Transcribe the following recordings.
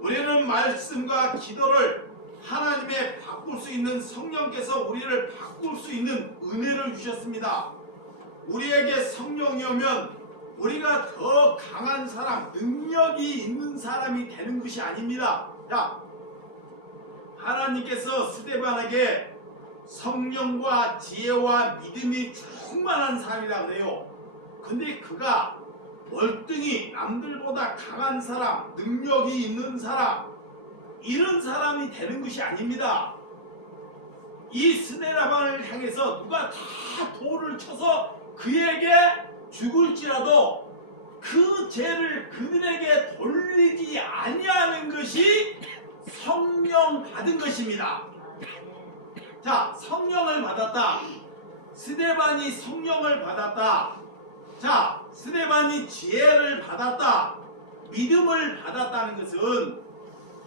우리는 말씀과 기도를 하나님의 바꿀 수 있는 성령께서 우리를 바꿀 수 있는 은혜를 주셨습니다. 우리에게 성령이 오면 우리가 더 강한 사람, 능력이 있는 사람이 되는 것이 아닙니다. 자, 하나님께서 스데반에게 성령과 지혜와 믿음이 충만한 사람이라고 해요. 근데 그가 월등히 남들보다 강한 사람, 능력이 있는 사람, 이런 사람이 되는 것이 아닙니다. 이 스데반을 향해서 누가 다 돌을 쳐서 그에게 죽을지라도 그 죄를 그들에게 돌리지 아니하는 것이 성령 받은 것입니다. 자, 성령을 받았다. 스데반이 성령을 받았다. 자, 스데반이 지혜를 받았다. 믿음을 받았다는 것은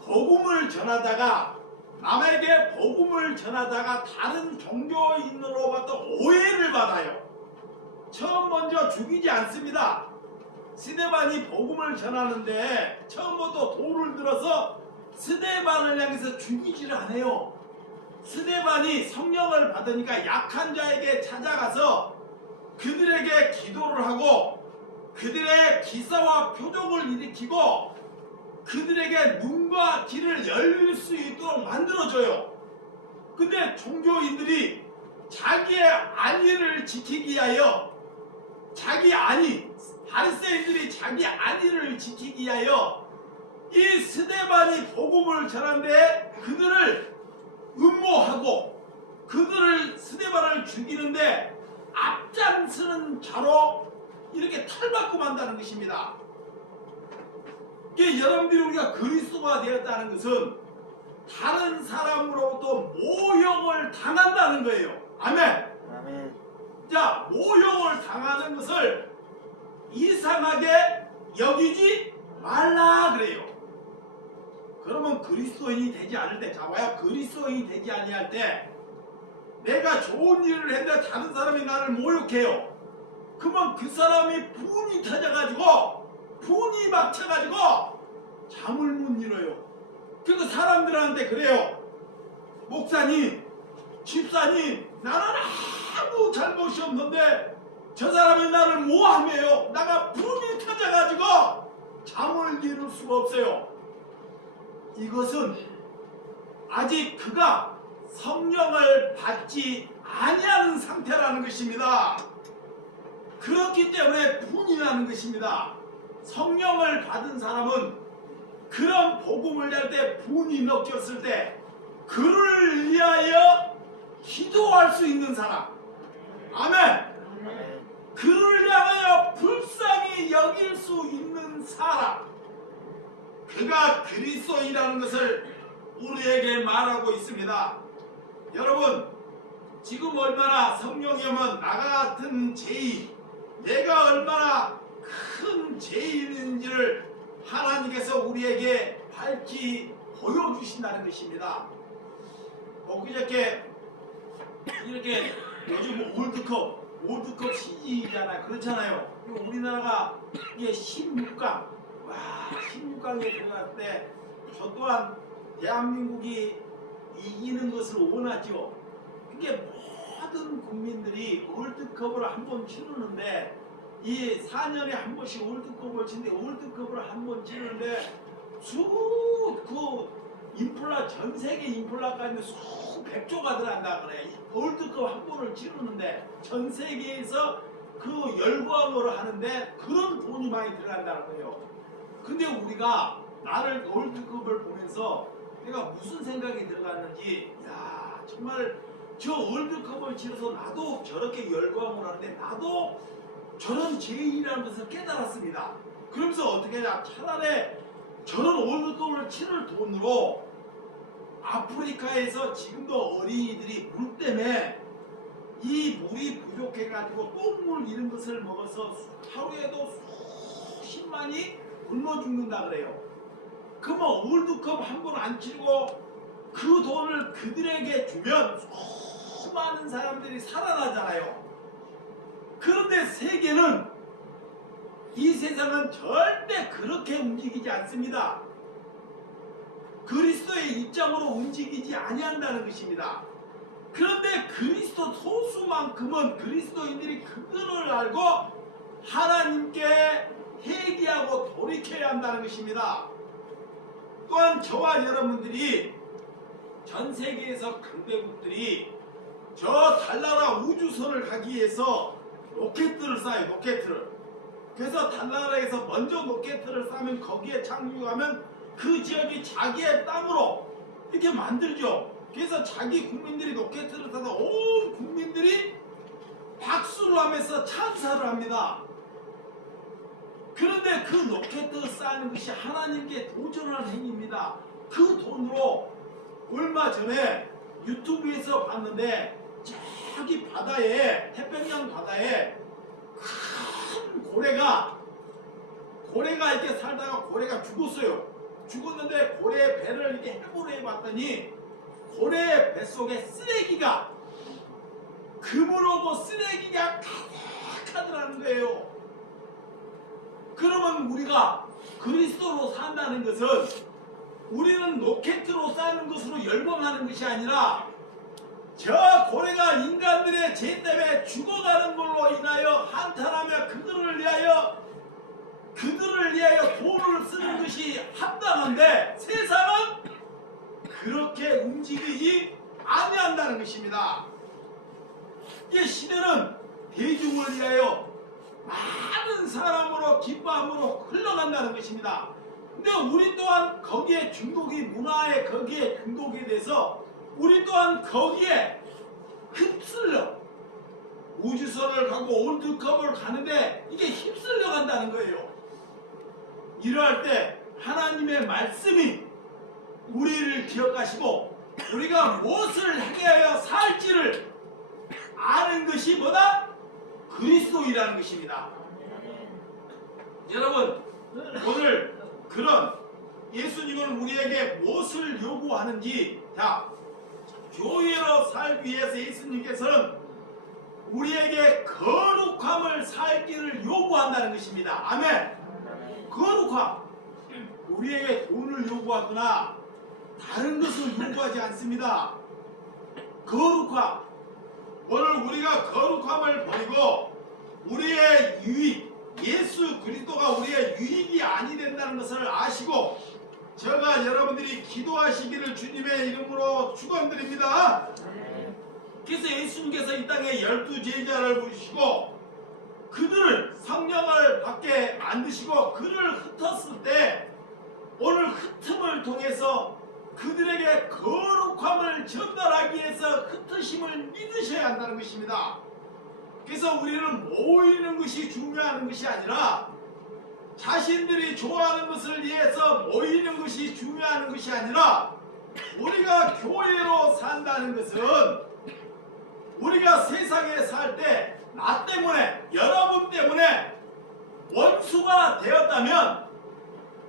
복음을 전하다가 남에게 복음을 전하다가 다른 종교인으로부터 오해를 받아요. 처음 먼저 죽이지 않습니다. 스데반이 복음을 전하는데 처음부터 돌을 들어서 스데반을 향해서 죽이지를 않아요. 스데반이 성령을 받으니까 약한 자에게 찾아가서 그들에게 기도를 하고 그들의 기사와 표적을 일으키고 그들에게 눈과 귀를 열릴 수 있도록 만들어줘요. 근데 종교인들이 자기의 안위를 지키기 위하여 바리새인들이 자기 안위를 지키기 위하여 이 스데반이 복음을 전하는데 그들을 음모하고 스데반을 죽이는데 앞장서는 자로 이렇게 탈바꿈 한다는 것입니다. 이게 여러분들이 우리가 그리스도가 되었다는 것은 다른 사람으로부터 모욕을 당한다는 거예요. 아멘. 아멘. 자, 모욕을 당하는 것을 이상하게 여기지 말라 그래요. 그러면 그리스도인이 되지 않을 때, 자봐야 그리스도인이 되지 아니할 때 내가 좋은 일을 했는데 다른 사람이 나를 모욕해요. 그러면 그 사람이 분이 터져가지고 분이 막혀가지고 잠을 못 이뤄요. 그래서 사람들한테 그래요. 목사님, 집사님, 나는 아무 잘못이 없는데 저 사람이 나를 모함해요. 나가 분이 터져가지고 잠을 이룰 수가 없어요. 이것은 아직 그가 성령을 받지 아니하는 상태라는 것입니다. 그렇기 때문에 분이 나는 것입니다. 성령을 받은 사람은 그런 복음을 할 때 분이 느꼈을 때 그를 위하여 기도할 수 있는 사람. 아멘. 그를 향하여 불쌍히 여길 수 있는 사람. 그가 그리스도인이라는 것을 우리에게 말하고 있습니다. 여러분, 지금 얼마나 성령이 오면 나 같은 죄인, 내가 얼마나 큰 죄인인지를 하나님께서 우리에게 밝히 보여주신다는 것입니다. 엊그저께 이렇게 요즘 월드컵 시즌이잖아요. 그렇잖아요. 우리나라가 이게 16강, 16강에 들어갈 때 저 또한 대한민국이 이기는 것을 원하죠. 그게 모든 국민들이 월드컵을 한 번 치르는데 이 4년에 한 번씩 월드컵을 치는데 월드컵을 한 번 치르는데 인플라 전 세계 인플라까지 수백조가 들어간다 그래. 월드컵 한 번을 치르는데 전 세계에서 그 열광을 하는데 그런 돈이 많이 들어간다는 거예요. 근데 우리가 나를 월드컵을 보면서 내가 무슨 생각이 들어갔는지, 야, 정말 저 월드컵을 치러서 나도 저렇게 열광을 하는데 나도 저런 죄인이라는 것을 깨달았습니다. 그러면서 어떻게 하냐, 차라리 저런 월드컵을 치를 돈으로 아프리카에서 지금도 어린이들이 물 때문에 이 물이 부족해가지고 똥물 이런 것을 먹어서 하루에도 수십만이 굶어 죽는다 그래요. 그러면 월드컵 한 번 안 치르고 그 돈을 그들에게 주면 수많은 사람들이 살아나잖아요. 그런데 세계는, 이 세상은 절대 그렇게 움직이지 않습니다. 그리스도의 입장으로 움직이지 아니한다는 것입니다. 그런데 그리스도 소수만큼은 그리스도인들이 그거를 알고 하나님께 회개하고 돌이켜야 한다는 것입니다. 또한 저와 여러분들이 전 세계에서 강대국들이 저 달나라 우주선을 가기 위해서 로켓들을 쏴요. 로켓을. 그래서 달나라에서 먼저 로켓을 쏴면 거기에 착륙하면 그 지역이 자기의 땅으로 이렇게 만들죠. 그래서 자기 국민들이 로켓을 쏴서 온 국민들이 박수를 하면서 찬사를 합니다. 그런데 그 로켓을 쏴는 것이 하나님께 도전하는 행위입니다. 그 돈으로 얼마 전에 유튜브에서 봤는데 저기 바다에, 태평양 바다에 큰 고래가 이렇게 살다가 고래가 죽었어요. 죽었는데 고래의 배를 이렇게 해부를 해봤더니 고래의 뱃속에 쓰레기가, 그물하고 쓰레기가 가득하더라는 거예요. 그러면 우리가 그리스도로 산다는 것은 우리는 로켓으로 쏴는 것으로 열광하는 것이 아니라 저 고래가 인간들의 죄 때문에 죽어가는 걸로 인하여 한탄하며 그들을 위하여 돈을 쓰는 것이 합당한데 세상은 그렇게 움직이지 아니한다는 것입니다. 이 시대는 대중을 위하여 많은 사람으로 기뻐함으로 흘러간다는 것입니다. 근데 우리 또한 거기에 중독이, 문화에 거기에 중독이 돼서 우리 또한 거기에 휩쓸려 우주선을 가고 월드컵을 가는데 이게 휩쓸려 간다는 거예요. 이러할 때 하나님의 말씀이 우리를 기억하시고 우리가 무엇을 행하여 살지를 아는 것이 뭐다? 그리스도이라는 것입니다. 여러분, 오늘 그런 예수님은 우리에게 무엇을 요구하는지, 자, 교회로 살기 위해서 예수님께서는 우리에게 거룩함을 살기를 요구한다는 것입니다. 아멘. 거룩함. 우리에게 돈을 요구하거나 다른 것을 요구하지 않습니다. 거룩함. 오늘 우리가 거룩함을 버리고 우리의 유익, 예수 그리스도가 우리의 유익이 아니 된다는 것을 아시고 제가 여러분들이 기도하시기를 주님의 이름으로 축원드립니다. 그래서 예수님께서 이 땅에 12제자를 부르시고 그들을 성령을 받게 만드시고 그를 흩었을 때 오늘 흩음을 통해서 그들에게 거룩함을 전달하기 위해서 흩으심을 믿으셔야 한다는 것입니다. 그래서 우리는 모이는 것이 중요한 것이 아니라 자신들이 좋아하는 것을 위해서 모이는 것이 중요한 것이 아니라 우리가 교회로 산다는 것은 우리가 세상에 살 때 나 때문에, 여러분 때문에 원수가 되었다면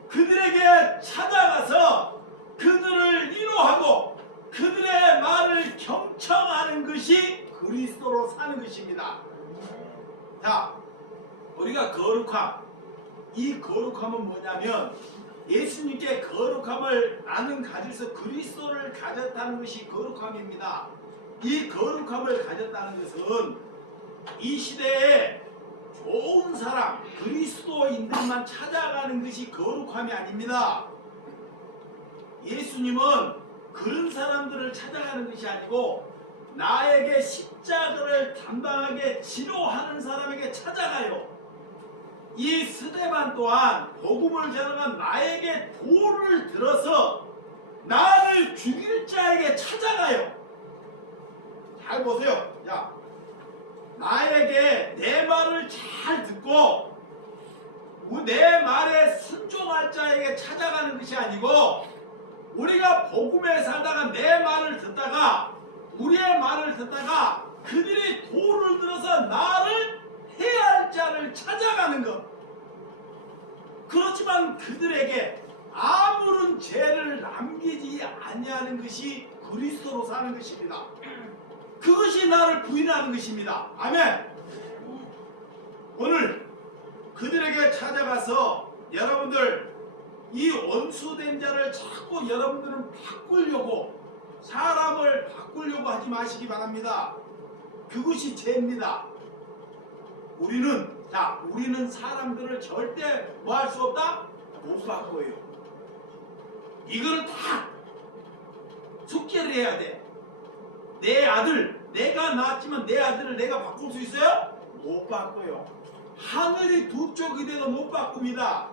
그들에게 찾아가서 그들을 위로하고 그들의 말을 경청하는 것이 그리스도로 사는 것입니다. 자, 우리가 거룩함, 이 거룩함은 뭐냐면 예수님께 거룩함을 나는 가져서 그리스도를 가졌다는 것이 거룩함입니다. 이 거룩함을 가졌다는 것은 이 시대에 좋은 사람, 그리스도인들만 찾아가는 것이 거룩함이 아닙니다. 예수님은 그런 사람들을 찾아가는 것이 아니고 나에게 십자가를 담당하게 치료하는 사람에게 찾아가요. 이 스데반 또한 복음을 전하는 나에게 돌을 들어서 나를 죽일 자에게 찾아가요. 잘 보세요. 자, 나에게 내 말을 잘 듣고 내 말에 순종할 자에게 찾아가는 것이 아니고 우리가 복음에 살다가 내 말을 듣다가 우리의 말을 듣다가 그들이 돌을 들어서 나를 해야 할 자를 찾아가는 것. 그렇지만 그들에게 아무런 죄를 남기지 아니하는 것이 그리스도로 사는 것입니다. 그것이 나를 부인하는 것입니다. 아멘. 오늘 그들에게 찾아가서 여러분들 이 원수된 자를 자꾸 여러분들은 바꾸려고, 사람을 바꾸려고 하지 마시기 바랍니다. 그것이 죄입니다. 우리는 사람들을 절대 뭐 할 수 없다? 못 바꿔요. 이거를 다 숙제를 해야 돼. 내 아들, 내가 낳았지만 내 아들을 내가 바꿀 수 있어요? 못 바꿔요. 하늘이 두 쪽이 돼도 못 바꿉니다.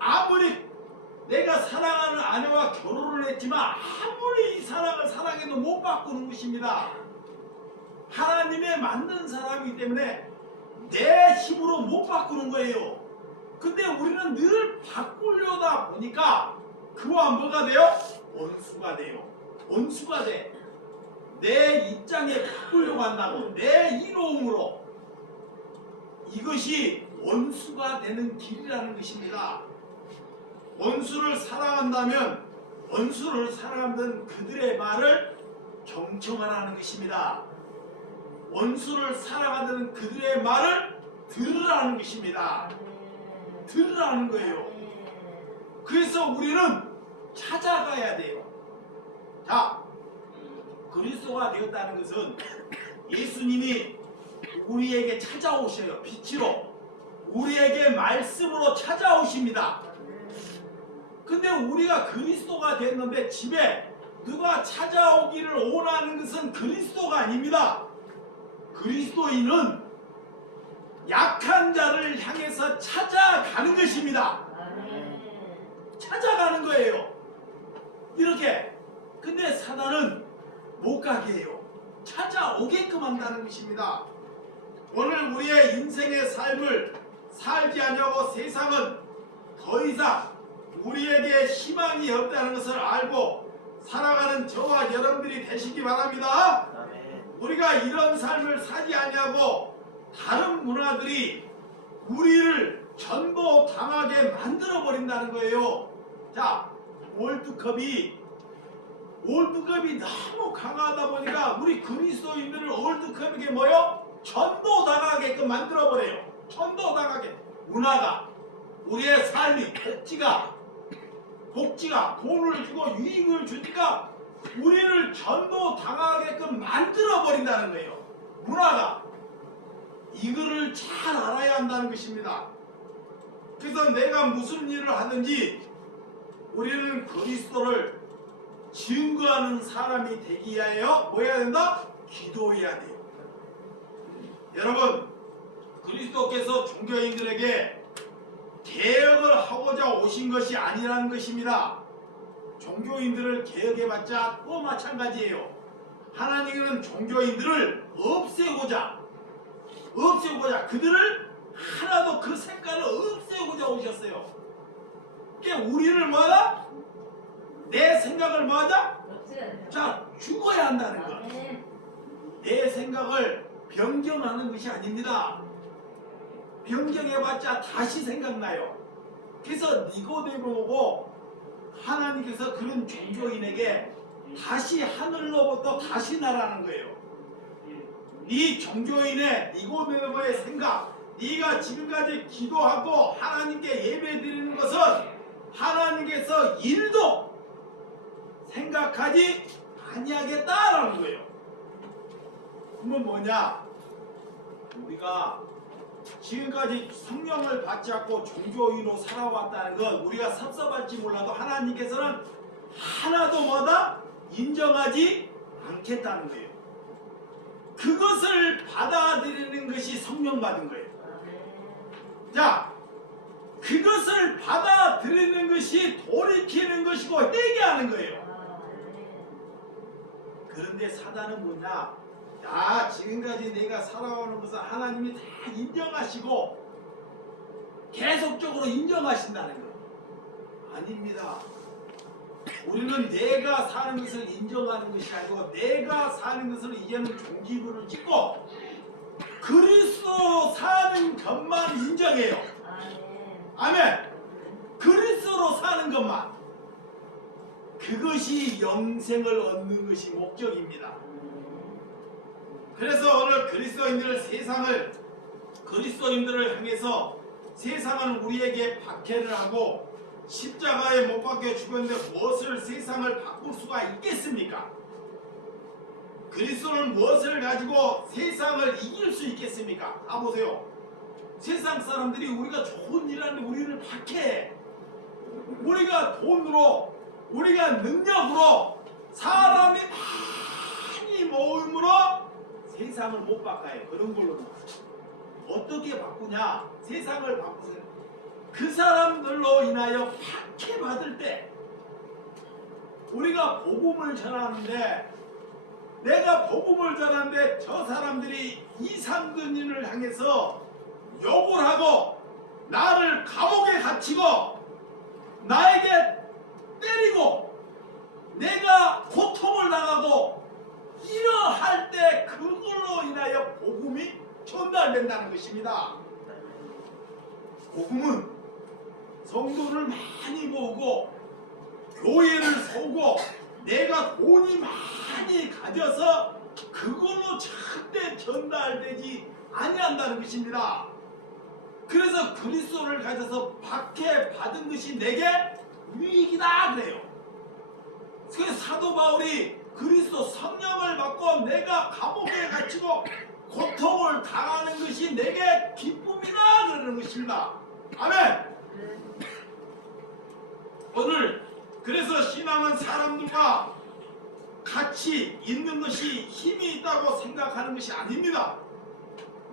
아무리 내가 사랑하는 아내와 결혼을 했지만 아무리 이 사랑을 사랑해도 못 바꾸는 것입니다. 하나님에 맞는 사람이기 때문에 내 힘으로 못 바꾸는 거예요. 근데 우리는 늘 바꾸려다 보니까 그와 뭐가 돼요? 원수가 돼요. 원수가 돼. 내 입장에 바꾸려고 한다고, 내 이로움으로. 이것이 원수가 되는 길이라는 것입니다. 원수를 사랑한다면 원수를 사랑하는 그들의 말을 경청하라는 것입니다. 원수를 사랑하는 그들의 말을 들으라는 것입니다. 들으라는 거예요. 그래서 우리는 찾아가야 돼요. 자, 그리스도가 되었다는 것은 예수님이 우리에게 찾아오셔요. 빛으로 우리에게 말씀으로 찾아오십니다. 근데 우리가 그리스도가 됐는데 집에 누가 찾아오기를 원하는 것은 그리스도가 아닙니다. 그리스도인은 약한 자를 향해서 찾아가는 것입니다. 찾아가는 거예요. 이렇게. 근데 사단은 못 가게 해요. 찾아오게끔 한다는 것입니다. 오늘 우리의 인생의 삶을 살지 않냐고 세상은 더 이상 우리에게 희망이 없다는 것을 알고 살아가는 저와 여러분들이 되시기 바랍니다. 우리가 이런 삶을 사지 않냐고 다른 문화들이 우리를 전부 당하게 만들어 버린다는 거예요. 자, 월드컵이 너무 강하다 보니까 우리 그리스도인들을 월드컵에게 뭐요? 전도 당하게끔 만들어 버려요. 전도 당하게. 문화가, 우리의 삶이, 복지가 돈을 주고 유익을 주니까 우리를 전도 당하게끔 만들어 버린다는 거예요. 문화가. 이거를 잘 알아야 한다는 것입니다. 그래서 내가 무슨 일을 하든지 우리는 그리스도를 증거하는 사람이 되기 위하여 뭐 해야 된다? 기도해야 돼요. 여러분, 그리스도께서 종교인들에게 개혁을 하고자 오신 것이 아니라는 것입니다. 종교인들을 개혁해봤자 또 마찬가지예요. 하나님은 종교인들을 없애고자 그들을 하나도 그 색깔을 없애고자 오셨어요. 그러니까 우리를 뭐하다? 내 생각을 뭐하자? 자, 죽어야 한다는 것. 내 생각을 변경하는 것이 아닙니다. 변경해봤자 다시 생각나요. 그래서 니고데모고 하나님께서 그런 종교인에게 다시 하늘로부터 다시 나라는 거예요. 이 종교인의 니고데모의 생각, 네가 지금까지 기도하고 하나님께 예배드리는 것은 하나님께서 일도 생각하지 아니하겠다라는 거예요. 그러면 뭐냐? 우리가 지금까지 성령을 받지 않고 종교인으로 살아왔다는 건 우리가 섭섭할지 몰라도 하나님께서는 하나도 뭐다? 인정하지 않겠다는 거예요. 그것을 받아들이는 것이 성령 받은 거예요. 자, 그것을 받아들이는 것이 돌이키는 것이고 회개하는 거예요. 그런데 사단은 뭐냐? 지금까지 내가 살아오는 것은 하나님이 다 인정하시고 계속적으로 인정하신다는 것. 아닙니다. 우리는 내가 사는 것을 인정하는 것이 아니고 내가 사는 것을 이제는 종기부를 찍고 그리스도 사는 것만 인정해요. 아멘. 그리스도로 사는 것만. 그것이 영생을 얻는 것이 목적입니다. 그래서 오늘 그리스도인들을 향해서 세상은 우리에게 박해를 하고 십자가에 못 박혀 죽었는데 무엇을 세상을 바꿀 수가 있겠습니까? 그리스도는 무엇을 가지고 세상을 이길 수 있겠습니까? 아 보세요. 세상 사람들이 우리가 좋은 일 하는데 우리를 박해. 우리가 돈으로, 우리가 능력으로, 사람이 많이 모임으로 세상을 못 바꿔요. 그런 걸로는. 어떻게 바꾸냐? 세상을 바꾸세요. 그 사람들로 인하여 박해받을 때 우리가 복음을 전하는데, 내가 복음을 전하는데 저 사람들이 이상근인을 향해서 욕을 하고 나를 감옥에 갇히고 나에게 때리고 내가 고통을 당하고 이러할 때 그걸로 인하여 복음이 전달된다는 것입니다. 복음은 성도를 많이 모으고 교회를 세우고 내가 돈이 많이 가져서 그걸로 절대 전달되지 아니한다는 것입니다. 그래서 그리스도를 가져서 박해받은 것이 내게 유익이다 그래요. 그래서 사도 바울이 그리스도 성령을 받고 내가 감옥에 갇히고 고통을 당하는 것이 내게 기쁨이다 그러는 것입니다. 아멘. 오늘 그래서 신앙은 사람들과 같이 있는 것이 힘이 있다고 생각하는 것이 아닙니다.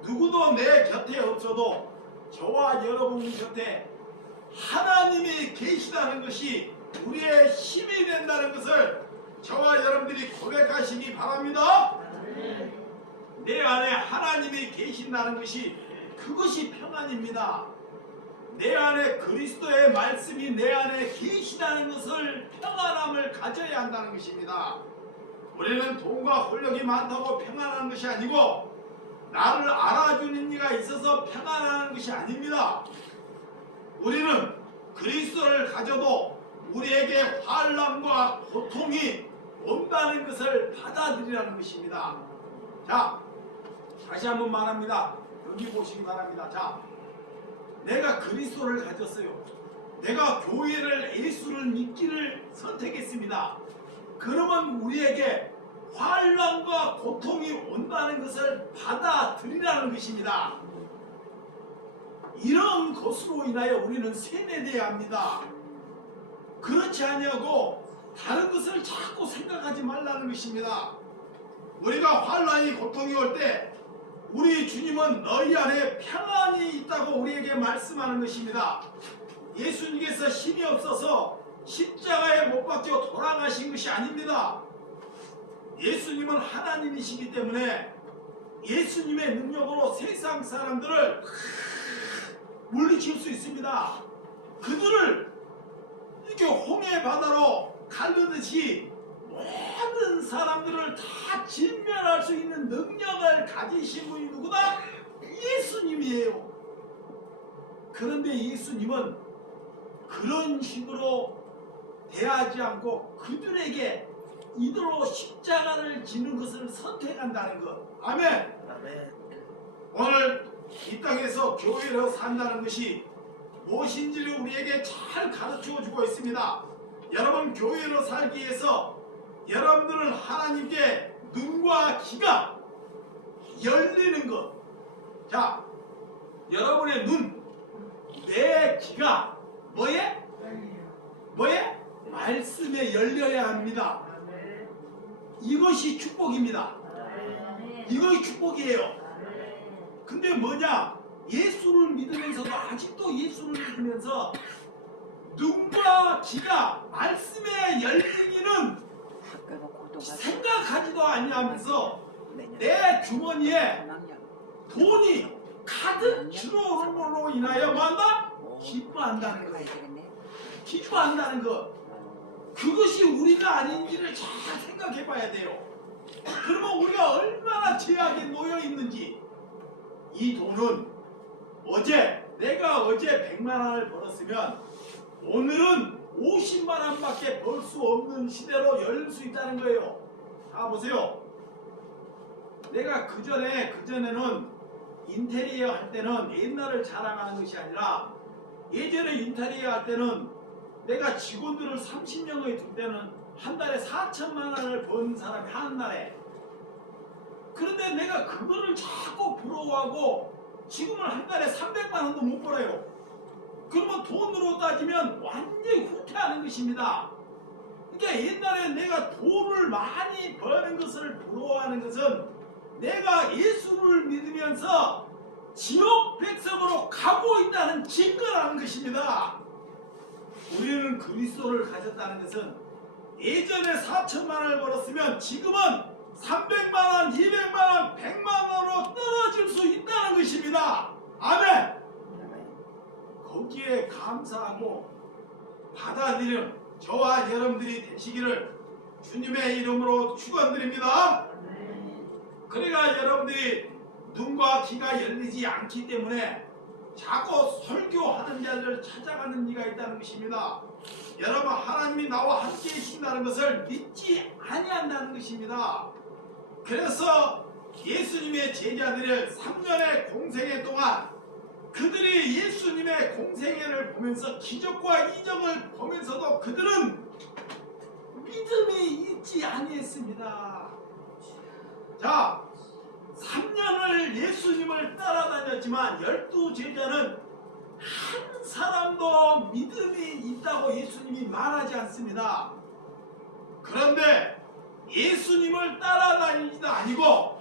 누구도 내 곁에 없어도 저와 여러분 곁에 하나님이 계시다는 것이 우리의 힘이 된다는 것을 저와 여러분들이 고백하시기 바랍니다. 내 안에 하나님이 계신다는 것이 그것이 평안입니다. 내 안에 그리스도의 말씀이 내 안에 계시다는 것을 평안함을 가져야 한다는 것입니다. 우리는 돈과 권력이 많다고 평안한 것이 아니고 나를 알아주는 이가 있어서 평안하는 것이 아닙니다. 우리는 그리스도를 가져도 우리에게 환난과 고통이 온다는 것을 받아들이라는 것입니다. 자, 다시 한번 말합니다. 여기 보시기 바랍니다. 자, 내가 그리스도를 가졌어요. 내가 교회를 예수를 믿기를 선택했습니다. 그러면 우리에게 환난과 고통이 온다는 것을 받아들이라는 것입니다. 이런 것으로 인하여 우리는 세뇌되어야 합니다. 그렇지 아니하고 다른 것을 자꾸 생각하지 말라는 것입니다. 우리가 환난이 고통이 올 때 우리 주님은 너희 안에 평안이 있다고 우리에게 말씀하는 것입니다. 예수님께서 힘이 없어서 십자가에 못 박혀 돌아가신 것이 아닙니다. 예수님은 하나님이시기 때문에 예수님의 능력으로 세상 사람들을 물리칠 수 있습니다. 그들을 이렇게 홍해 바다로 가르듯이 모든 사람들을 다 진멸할 수 있는 능력을 가지신 분이 누구다? 예수님이에요. 그런데 예수님은 그런 식으로 대하지 않고 그들에게 이대로 십자가를 지는 것을 선택한다는 것. 아멘. 오늘 이 땅에서 교회로 산다는 것이 무엇인지를 우리에게 잘 가르쳐 주고 있습니다. 여러분, 교회로 살기 위해서 여러분들은 하나님께 눈과 귀가 열리는 것. 자, 여러분의 눈, 내 귀가 뭐에? 말씀에 열려야 합니다. 이것이 축복입니다. 이것이 축복이에요. 근데 뭐냐? 예수를 믿으면서도 아직도 예수를 믿으면서 눈과 귀가 말씀에 열리기는 생각하지도 아니하면서 내 주머니에 돈이 가득 들어오므로 인하여 뭐한다? 기뻐한다는 거예요. 기뻐한다는 것. 그것이 우리가 아닌지를 잘 생각해 봐야 돼요. 그러면 우리가 얼마나 죄악에 놓여 있는지. 이 돈은 내가 어제 100만 원을 벌었으면 오늘은 50만 원밖에 벌 수 없는 시대로 열 수 있다는 거예요. 자, 보세요. 내가 그전에는 인테리어 할 때는 옛날을 자랑하는 것이 아니라 예전에 인테리어 할 때는 내가 직원들을 30명의 둘 때는 한 달에 4천만 원을 번 사람이 한 달에. 그런데 내가 그거를 자꾸 부러워하고 지금은 한 달에 300만 원도 못 벌어요. 그러면 돈으로 따지면 완전히 후퇴하는 것입니다. 그러니까 옛날에 내가 돈을 많이 버는 것을 부러워하는 것은 내가 예수를 믿으면서 지옥 백성으로 가고 있다는 증거라는 것입니다. 우리는 그리스도를 가졌다는 것은 예전에 4천만 원을 벌었으면 지금은 300만 원, 200만 원, 100만 원으로 떨어질 수 있다는 것입니다. 아멘. 거기에 감사하고 받아들이는 저와 여러분들이 되시기를 주님의 이름으로 축원드립니다. 그러니까 여러분들이 눈과 귀가 열리지 않기 때문에 자꾸 설교하는 자들을 찾아가는 이가 있다는 것입니다. 여러분, 하나님이 나와 함께 계신다는 것을 믿지 아니한다는 것입니다. 그래서 예수님의 제자들을 3년의 공생애 동안 그들이 예수님의 공생애를 보면서 기적과 이적을 보면서도 그들은 믿음이 있지 아니했습니다. 자, 3년을 예수님을 따라다녔지만 12제자는 한 사람도 믿음이 있다고 예수님이 말하지 않습니다. 그런데 예수님을 따라다니지도 아니고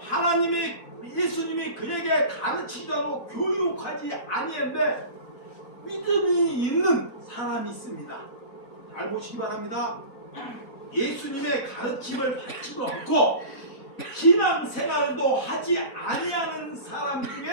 예수님이 그에게 가르치지도 않고 교육하지 아니했는데 믿음이 있는 사람이 있습니다. 잘 보시기 바랍니다. 예수님의 가르침을 받지도 않고 신앙생활도 하지 아니하는 사람 중에